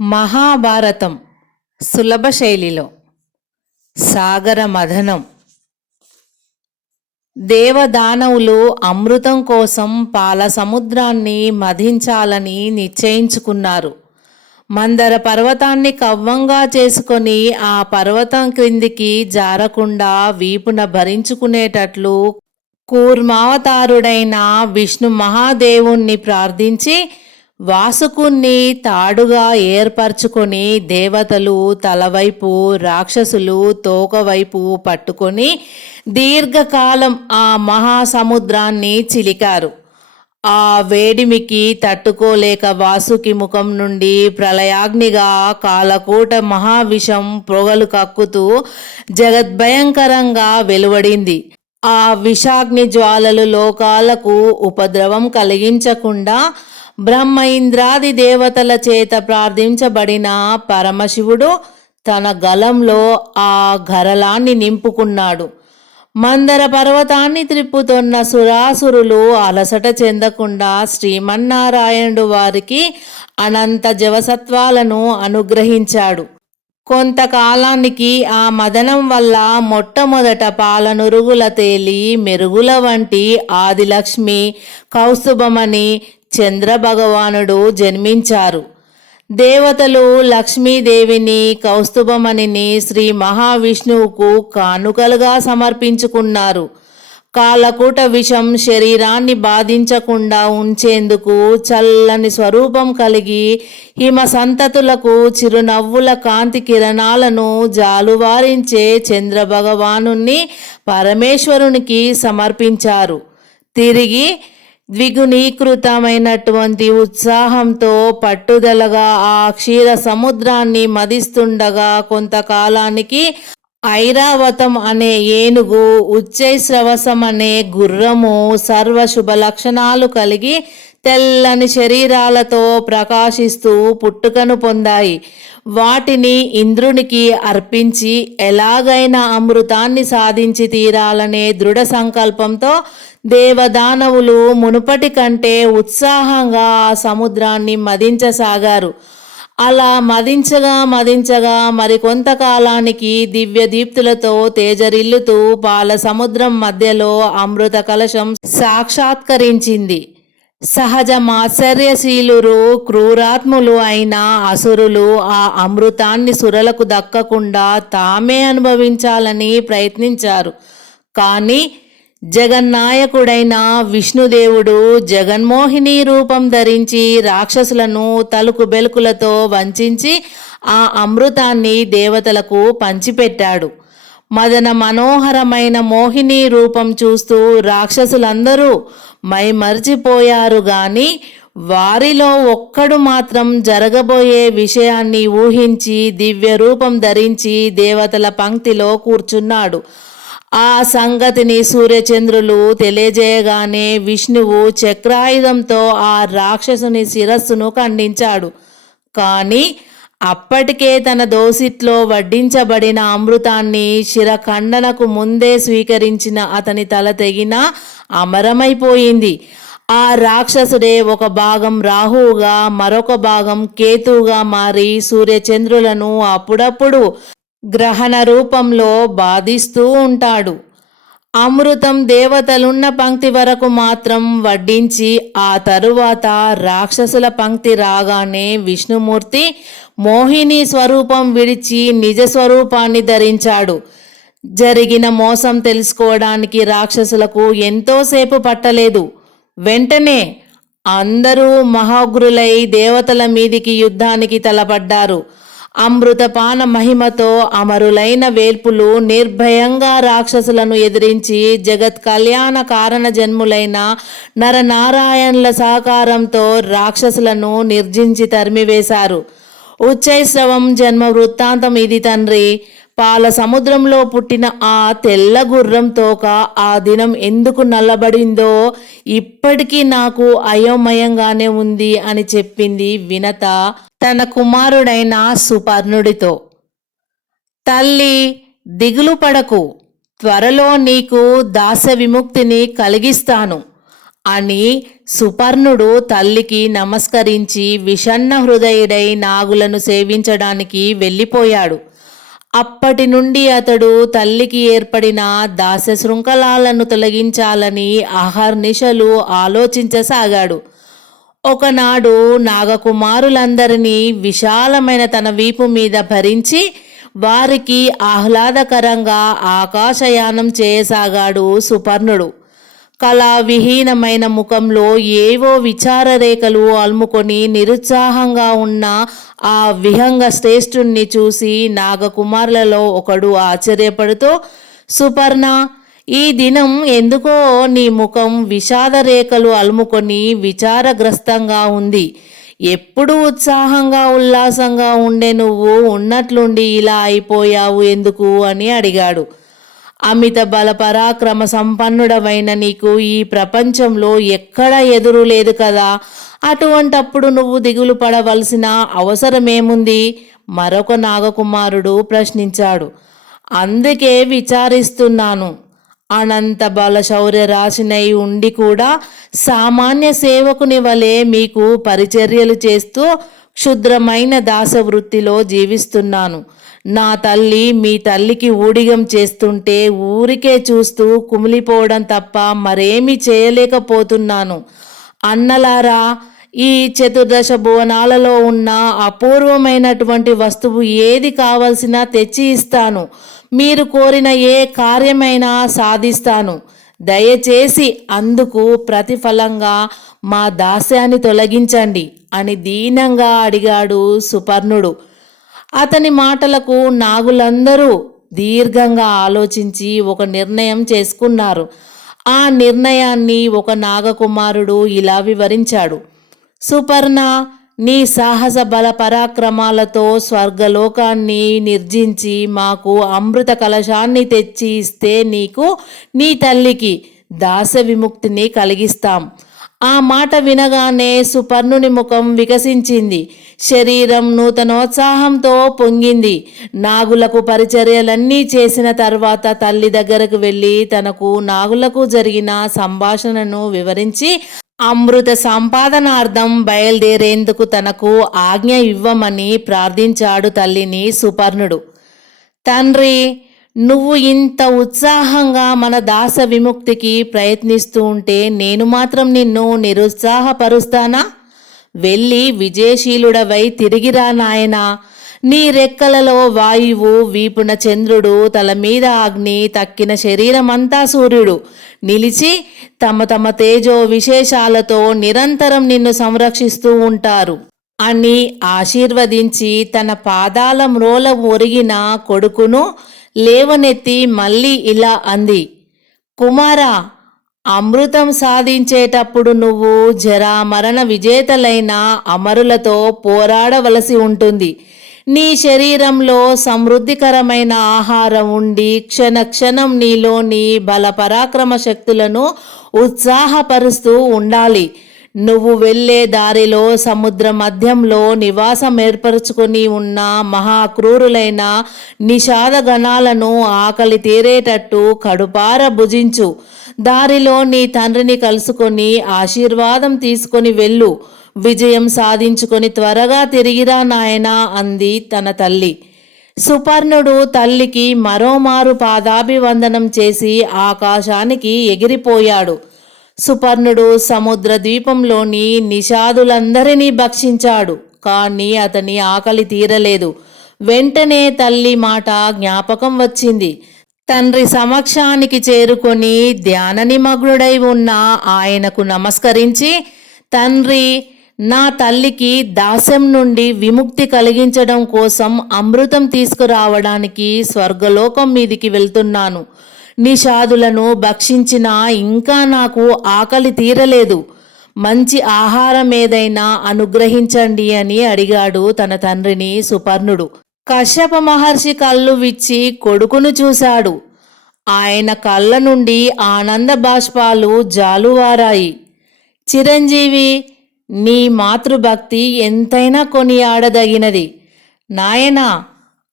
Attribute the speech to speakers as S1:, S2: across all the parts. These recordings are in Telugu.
S1: మహాభారతం సులభ శైలిలో. సాగర మథనం. దేవదానవులు అమృతం కోసం పాల సముద్రాన్ని మధించాలని నిశ్చయించుకున్నారు. మందర పర్వతాన్ని కవ్వంగా చేసుకొని ఆ పర్వతం క్రిందికి జారకుండా వీపున భరించుకునేటట్లు కూర్మావతారుడైన విష్ణు మహాదేవుణ్ణి ప్రార్థించి వాసుకుణ్ణి తాడుగా ఏర్పరచుకొని దేవతలు తలవైపు రాక్షసులు తోకవైపు పట్టుకొని దీర్ఘకాలం ఆ మహాసముద్రాన్ని చిలికారు. ఆ వేడిమికి తట్టుకోలేక వాసుకి ముఖం నుండి ప్రళయాగ్నిగా కాలకూట మహావిషం పొగలు కక్కుతూ జగద్భయంకరంగా వెలువడింది. ఆ విషాగ్ని జ్వాలలు లోకాలకు ఉపద్రవం కలిగించకుండా బ్రహ్మ ఇంద్రాది దేవతల చేత ప్రార్థించబడిన పరమశివుడు తన గలంలో ఆ గరలాన్ని నింపుకున్నాడు. మందర పర్వతాన్ని త్రిప్పుతున్న సురాసురులు అలసట చెందకుండా శ్రీమన్నారాయణుడు వారికి అనంత జవసత్వాలను అనుగ్రహించాడు. కొంతకాలానికి ఆ మదనం వల్ల మొట్టమొదట పాలనురుగుల తేలి మెరుగుల వంటి ఆదిలక్ష్మి కౌస్తుభమణి చంద్రభగవానుడు జన్మించారు. దేవతలు లక్ష్మీదేవిని కౌస్తుభమణిని శ్రీ మహావిష్ణువుకు కానుకలుగా సమర్పించుకున్నారు. కాలకూట విషం శరీరాన్ని బాధించకుండా ఉంచేందుకు చల్లని స్వరూపం కలిగి హిమ సంతతులకు చిరునవ్వుల కాంతి కిరణాలను జాలువారించే చంద్రభగవాను పరమేశ్వరునికి సమర్పించారు. తిరిగి ద్విగుణీకృతమైనటువంటి ఉత్సాహంతో పట్టుదలగా ఆ క్షీర సముద్రాన్ని మదిస్తుండగా కొంతకాలానికి ఐరావతం అనే ఏనుగు ఉచ్చైశ్రవసం అనే గుర్రము సర్వ శుభ లక్షణాలు కలిగి తెల్లని శరీరాలతో ప్రకాశిస్తూ పుట్టుకను పొందాయి. వాటిని ఇంద్రునికి అర్పించి ఎలాగైనా అమృతాన్ని సాధించి తీరాలనే దృఢ సంకల్పంతో దేవదానవులు మునుపటి కంటే ఉత్సాహంగా ఆ సముద్రాన్ని మదించసాగారు. అలా మదించగా మదించగా మరికొంతకాలానికి దివ్య దీప్తులతో తేజరిల్లుతూ పాల సముద్రం మధ్యలో అమృత కలశం సాక్షాత్కరించింది. సహజ మాత్సర్యశీలురు క్రూరాత్ములు అయిన అసురులు ఆ అమృతాన్ని సురలకు దక్కకుండా తామే అనుభవించాలని ప్రయత్నించారు. కానీ జగన్నాయకుడైన విష్ణుదేవుడు జగన్మోహిని రూపం ధరించి రాక్షసులను తలుకు బెలుకులతో వంచించి ఆ అమృతాన్ని దేవతలకు పంచిపెట్టాడు. మదన మనోహరమైన మోహిని రూపం చూస్తూ రాక్షసులందరూ మైమర్చిపోయారు గాని వారిలో ఒక్కడు మాత్రం జరగబోయే విషయాన్ని ఊహించి దివ్య రూపం ధరించి దేవతల పంక్తిలో కూర్చున్నాడు. ఆ సంగతిని సూర్యచంద్రులు తెలియజేయగానే విష్ణువు చక్రాయుధంతో ఆ రాక్షసుని శిరస్సును ఖండించాడు. కానీ అప్పటికే తన దోసిట్లో వడ్డించబడిన అమృతాన్ని శిరఖండనకు ముందే స్వీకరించిన అతని తల తెగిన అమరమైపోయింది. ఆ రాక్షసుడే ఒక భాగం రాహువుగా మరొక భాగం కేతువుగా మారి సూర్యచంద్రులను అప్పుడప్పుడు గ్రహణ రూపంలో బాధిస్తూ ఉంటాడు. అమృతం దేవతలున్న పంక్తి వరకు మాత్రం వడ్డించి ఆ తరువాత రాక్షసుల పంక్తి రాగానే విష్ణుమూర్తి మోహిని స్వరూపం విడిచి నిజ స్వరూపాన్ని ధరించాడు. జరిగిన మోసం తెలుసుకోవడానికి రాక్షసులకు ఎంతోసేపు పట్టలేదు. వెంటనే అందరూ మహాగ్రులై దేవతల మీదికి యుద్ధానికి తలపడ్డారు. అమృతపాన మహిమతో అమరులైన వేల్పులు నిర్భయంగా రాక్షసులను ఎదిరించి జగత్ కళ్యాణ కారణ జన్ములైన నరనారాయణుల సహకారంతో రాక్షసులను నిర్జించి తరిమివేశారు. ఉచ్చైశ్రవం జన్మ వృత్తాంతం ఇది తండ్రి. పాల సముద్రంలో పుట్టిన ఆ తెల్ల గుర్రం తోక ఆ దినం ఎందుకు నల్లబడిందో ఇప్పటికీ నాకు అయోమయంగానే ఉంది అని చెప్పింది వినత తన కుమారుడైన సుపర్ణుడితో. తల్లి దిగులు పడకు. త్వరలో నీకు దాస విముక్తిని కలిగిస్తాను. అని సుపర్ణుడు తల్లికి నమస్కరించి విషన్న హృదయుడై నాగులను సేవించడానికి వెళ్ళిపోయాడు. అప్పటి నుండి అతడు తల్లికి ఏర్పడిన దాస్య శృంఖలాలను తొలగించాలని అహర్నిశలు ఆలోచించసాగాడు. ఒకనాడు నాగకుమారులందరినీ విశాలమైన తన వీపు మీద భరించి వారికి ఆహ్లాదకరంగా ఆకాశయానం చేయసాగాడు సుపర్ణుడు. కళావిహీనమైన ముఖంలో ఏవో విచారరేఖలు అలుముకొని నిరుత్సాహంగా ఉన్న ఆ విహంగ శ్రేష్ఠుణ్ణి చూసి నాగకుమారులలో ఒకడు ఆశ్చర్యపడుతూ సుపర్ణ ఈ దినం ఎందుకో నీ ముఖం విషాద రేఖలు అలుముకొని విచారగ్రస్తంగా ఉంది. ఎప్పుడు ఉత్సాహంగా ఉల్లాసంగా ఉండే నువ్వు ఉన్నట్లుండి ఇలా అయిపోయావు ఎందుకు? అని అడిగాడు. అమిత బల పరాక్రమ సంపన్నుడవైన నీకు ఈ ప్రపంచంలో ఎక్కడ ఎదురు లేదు కదా. అటువంటప్పుడు నువ్వు దిగులు పడవలసిన అవసరమేముంది? మరొక నాగకుమారుడు ప్రశ్నించాడు. అందుకే విచారిస్తున్నాను. అనంత బల శౌర్య రాశినై ఉండి కూడా సామాన్య సేవకుని వలె మీకు పరిచర్యలు చేస్తూ క్షుద్రమైన దాసవృత్తిలో జీవిస్తున్నాను. నా తల్లి మీ తల్లికి ఊడిగం చేస్తుంటే ఊరికే చూస్తూ కుమిలిపోవడం తప్ప మరేమీ చేయలేకపోతున్నాను. అన్నలారా ఈ చతుర్దశ భువనాలలో ఉన్న అపూర్వమైనటువంటి వస్తువు ఏది కావలసినా తెచ్చి ఇస్తాను. మీరు కోరిన ఏ కార్యమైనా సాధిస్తాను. దయచేసి అందుకు ప్రతిఫలంగా మా దాస్యాన్ని తొలగించండి అని దీనంగా అడిగాడు సుపర్ణుడు. అతని మాటలకు నాగులందరూ దీర్ఘంగా ఆలోచించి ఒక నిర్ణయం చేసుకున్నారు. ఆ నిర్ణయాన్ని ఒక నాగకుమారుడు ఇలా వివరించాడు. సుపర్ణ నీ సాహస బల పరాక్రమాలతో స్వర్గలోకాన్ని నిర్జించి మాకు అమృత కలశాన్ని తెచ్చి ఇస్తే నీకు నీ తల్లికి దాస విముక్తిని కలిగిస్తాం. ఆ మాట వినగానే సుపర్ణుని ముఖం వికసించింది. శరీరం నూతనోత్సాహంతో పొంగింది. నాగులకు పరిచర్యలన్నీ చేసిన తర్వాత తల్లి దగ్గరకు వెళ్ళి తనకు నాగులకు జరిగిన సంభాషణను వివరించి అమృత సంపాదనార్థం బయలుదేరేందుకు తనకు ఆజ్ఞ ఇవ్వమని ప్రార్థించాడు తల్లిని సుపర్ణుడు. తండ్రి నువ్వు ఇంత ఉత్సాహంగా మన దాస విముక్తికి ప్రయత్నిస్తూ ఉంటే నేను మాత్రం నిన్ను నిరుత్సాహపరుస్తానా? వెళ్ళి విజయశీలుడవై తిరిగిరా నాయనా. నీ రెక్కలలో వాయువు వీపున చంద్రుడు తల మీద అగ్ని తక్కిన శరీరమంతా సూర్యుడు. నిలిచి తమ తమ తేజో విశేషాలతో నిరంతరం నిన్ను సంరక్షిస్తూ ఉంటారు. అని ఆశీర్వదించి తన పాదాల మ్రోల ఒరిగిన కొడుకును లేవనెత్తి మళ్ళీ ఇలా అంది కుమారా అమృతం సాధించేటప్పుడు నువ్వు జరా మరణ విజేతలైన అమరులతో పోరాడవలసి ఉంటుంది. నీ శరీరంలో సమృద్ధికరమైన ఆహారం ఉండి క్షణ క్షణం నీలోని బల పరాక్రమ శక్తులను ఉత్సాహపరుస్తూ ఉండాలి. నువ్వు వెళ్ళే దారిలో సముద్ర మధ్యంలో నివాసం ఏర్పరచుకొని ఉన్న మహాక్రూరులైన నిషాద గణాలను ఆకలి తీరేటట్టు కడుపార భుజించు. దారిలో నీ తండ్రిని కలుసుకొని ఆశీర్వాదం తీసుకొని వెళ్ళు. విజయం సాధించుకొని త్వరగా తిరిగిరా నాయనా అంది తన తల్లి. సుపర్ణుడు తల్లికి మరోమారు పాదాభివందనం చేసి ఆకాశానికి ఎగిరిపోయాడు. సుపర్ణుడు సముద్ర ద్వీపంలోని నిషాదులందరినీ భక్షించాడు కానీ అతని ఆకలి తీరలేదు. వెంటనే తల్లి మాట జ్ఞాపకం వచ్చింది. తండ్రి సమక్షానికి చేరుకొని ధ్యాన నిమగ్నుడై ఉన్న ఆయనకు నమస్కరించి తండ్రి నా తల్లికి దాస్యం నుండి విముక్తి కలిగించడం కోసం అమృతం తీసుకురావడానికి స్వర్గలోకం మీదికి వెళ్తున్నాను. నిషాదులను భక్షించినా ఇంకా నాకు ఆకలి తీరలేదు. మంచి ఆహారం ఏదైనా అనుగ్రహించండి అని అడిగాడు తన తండ్రిని సుపర్ణుడు. కశ్యప మహర్షి కళ్ళు విచ్చి కొడుకును చూశాడు. ఆయన కళ్ళ నుండి ఆనంద బాష్పాలు జాలువారాయి. చిరంజీవి నీ మాతృభక్తి ఎంతైనా కొనియాడదగినది. నాయనా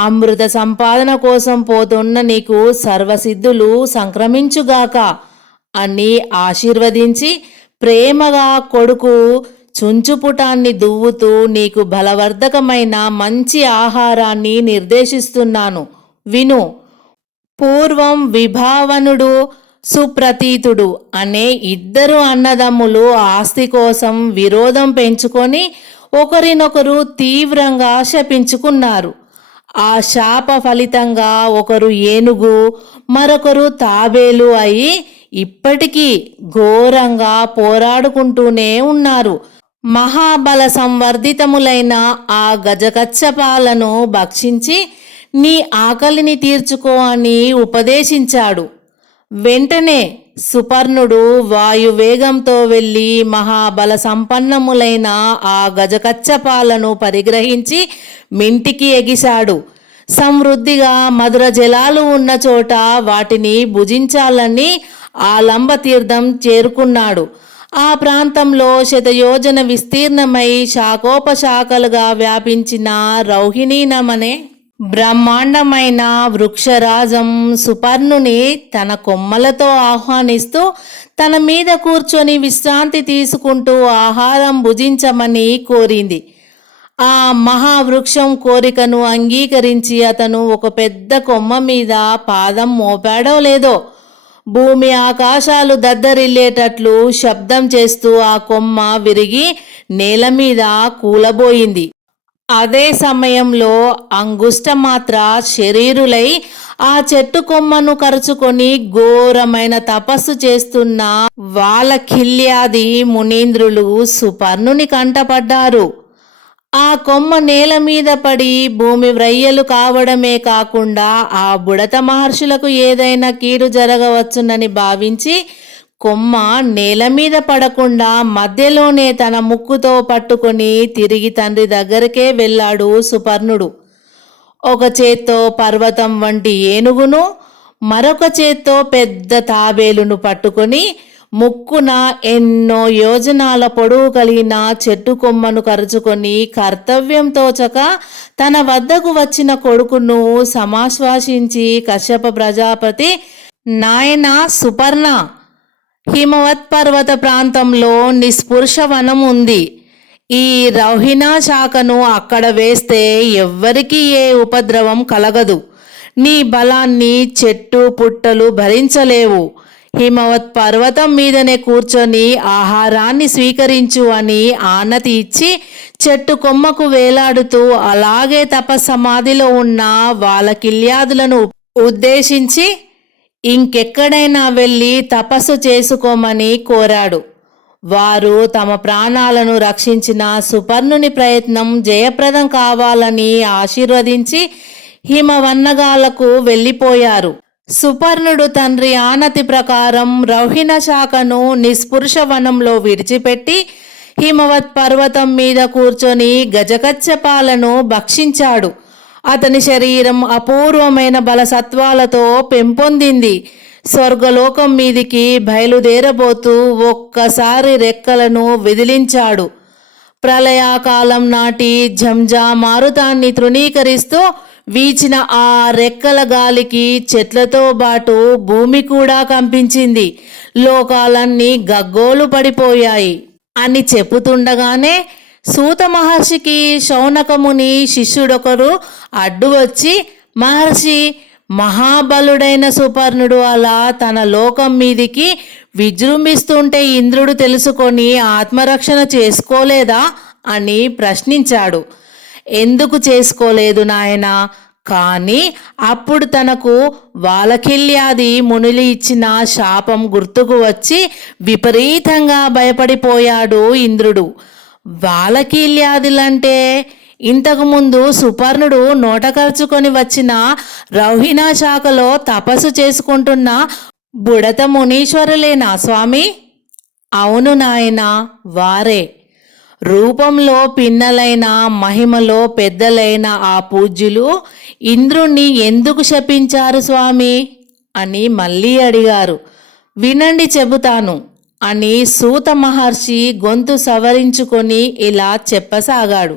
S1: అమృత సంపాదన కోసం పోతున్న నీకు సర్వసిద్ధులు సంక్రమించుగాక. అని ఆశీర్వదించి ప్రేమగా కొడుకు చుంచుపుటాన్ని దువ్వుతూ నీకు బలవర్ధకమైన మంచి ఆహారాన్ని నిర్దేశిస్తున్నాను. విను పూర్వం విభావనుడు సుప్రతీతుడు అనే ఇద్దరు అన్నదమ్ములు ఆస్తి కోసం విరోధం పెంచుకొని ఒకరినొకరు తీవ్రంగా శపించుకున్నారు. ఆ శాప ఫలితంగా ఒకరు ఏనుగు మరొకరు తాబేలు అయి ఇప్పటికీ ఘోరంగా పోరాడుకుంటూనే ఉన్నారు. మహాబల సంవర్ధితములైన ఆ గజకచ్చపాలను భక్షించి నీ ఆకలిని తీర్చుకో అని ఉపదేశించాడు. వెంటనే సుపర్ణుడు వాయువేగంతో వెళ్ళి మహాబల సంపన్నములైన ఆ గజకచ్చపాలను పరిగ్రహించి మింటికి ఎగిశాడు. సమృద్ధిగా మధుర జలాలు ఉన్న చోట వాటిని భుజించాలని ఆ లంబతీర్థం చేరుకున్నాడు. ఆ ప్రాంతంలో శతయోజన విస్తీర్ణమై శాఖోపశాఖలుగా వ్యాపించిన రౌహిణీనమనే బ్రహ్మాండమైన వృక్షరాజం సుపర్ణుని తన కొమ్మలతో ఆహ్వానిస్తూ తన మీద కూర్చొని విశ్రాంతి తీసుకుంటూ ఆహారం భుజించమని కోరింది. ఆ మహావృక్షం కోరికను అంగీకరించి అతను ఒక పెద్ద కొమ్మ మీద పాదం మోపాడో లేదో భూమి ఆకాశాలు దద్దరిల్లేటట్లు శబ్దం చేస్తూ ఆ కొమ్మ విరిగి నేల మీద కూలబోయింది. అదే సమయంలో అంగుష్టమాత్ర శరీరులై ఆ చెట్టు కొమ్మను కరుచుకొని ఘోరమైన తపస్సు చేస్తున్న వాళ్ళ కిల్యాది మునీంద్రులు సుపర్ణుని కంటపడ్డారు. ఆ కొమ్మ నేల మీద పడి భూమి వ్రయ్యలు కావడమే కాకుండా ఆ బుడత మహర్షులకు ఏదైనా కీడు జరగవచ్చునని భావించి కొమ్మ నేల మీద పడకుండా మధ్యలోనే తన ముక్కుతో పట్టుకొని తిరిగి తండ్రి దగ్గరకే వెళ్ళాడు సుపర్ణుడు. ఒక చేత్తో పర్వతం వంటి ఏనుగును మరొక చేత్తో పెద్ద తాబేలును పట్టుకొని ముక్కున ఎన్నో యోజనాల పొడవు కలిగిన చెట్టు కొమ్మను కరుచుకొని కర్తవ్యం తోచక తన వద్దకు వచ్చిన కొడుకును సమాశ్వాసించి కశ్యప ప్రజాపతి నాయన సుపర్ణ! హిమవత్ పర్వత ప్రాంతంలో నిస్పృశ వనం ఉంది ఈ రౌహిణా శాఖను అక్కడ వేస్తే ఎవ్వరికీ ఏ ఉపద్రవం కలగదు. నీ బలాన్ని చెట్టు పుట్టలు భరించలేవు. హిమవత్ పర్వతం మీదనే కూర్చొని ఆహారాన్ని స్వీకరించు అని ఆనతి ఇచ్చి చెట్టు కొమ్మకు వేలాడుతూ అలాగే తపస్సమాధిలో ఉన్న వాళ్ళ కిల్యాదులను ఉద్దేశించి ఇంకెక్కడైనా వెళ్ళి తపస్సు చేసుకోమని కోరాడు. వారు తమ ప్రాణాలను రక్షించిన సుపర్ణుని ప్రయత్నం జయప్రదం కావాలని ఆశీర్వదించి హిమవన్నగాలకు వెళ్ళిపోయారు. సుపర్ణుడు తండ్రి ఆనతి ప్రకారం రౌహిణ శాఖను నిస్పృశ వనంలో విడిచిపెట్టి హిమవత్ పర్వతం మీద కూర్చొని గజకచ్చపాలను భక్షించాడు. అతని శరీరం అపూర్వమైన బలసత్వాలతో పెంపొందింది. స్వర్గలోకం మీదికి బయలుదేరబోతూ ఒక్కసారి రెక్కలను విదిలించాడు. ప్రళయాకాలం నాటి ఝంజా మారుతాన్ని తృణీకరిస్తూ వీచిన ఆ రెక్కల గాలికి చెట్లతో పాటు భూమి కూడా కంపించింది. లోకాలన్నీ గగ్గోలు పడిపోయాయి. అని చెప్పుతుండగానే సూత మహర్షికి శౌనకముని శిష్యుడొకరు అడ్డు వచ్చి మహర్షి మహాబలుడైన సుపర్ణుడు అలా తన లోకం మీదికి విజృంభిస్తుంటే ఇంద్రుడు తెలుసుకొని ఆత్మరక్షణ చేసుకోలేదా? అని ప్రశ్నించాడు. ఎందుకు చేసుకోలేదు నాయన? కానీ అప్పుడు తనకు వాలకిల్యాది మునులు ఇచ్చిన శాపం గుర్తుకు వచ్చి విపరీతంగా భయపడిపోయాడు ఇంద్రుడు. వాలకీల్యాదులంటే ఇంతకుముందు సుపర్ణుడు నోటకరుచుకొని వచ్చిన రౌహిణా శాఖలో తపస్సు చేసుకుంటున్న బుడత మునీశ్వరులేనా స్వామి? అవును నాయన వారే. రూపంలో పిన్నలైన మహిమలో పెద్దలైన ఆ పూజ్యులు ఇంద్రుణ్ణి ఎందుకు శపించారు స్వామి? అని మళ్ళీ అడిగారు. వినండి చెబుతాను. అని సూత మహర్షి గొంతు సవరించుకొని ఇలా చెప్పసాగాడు.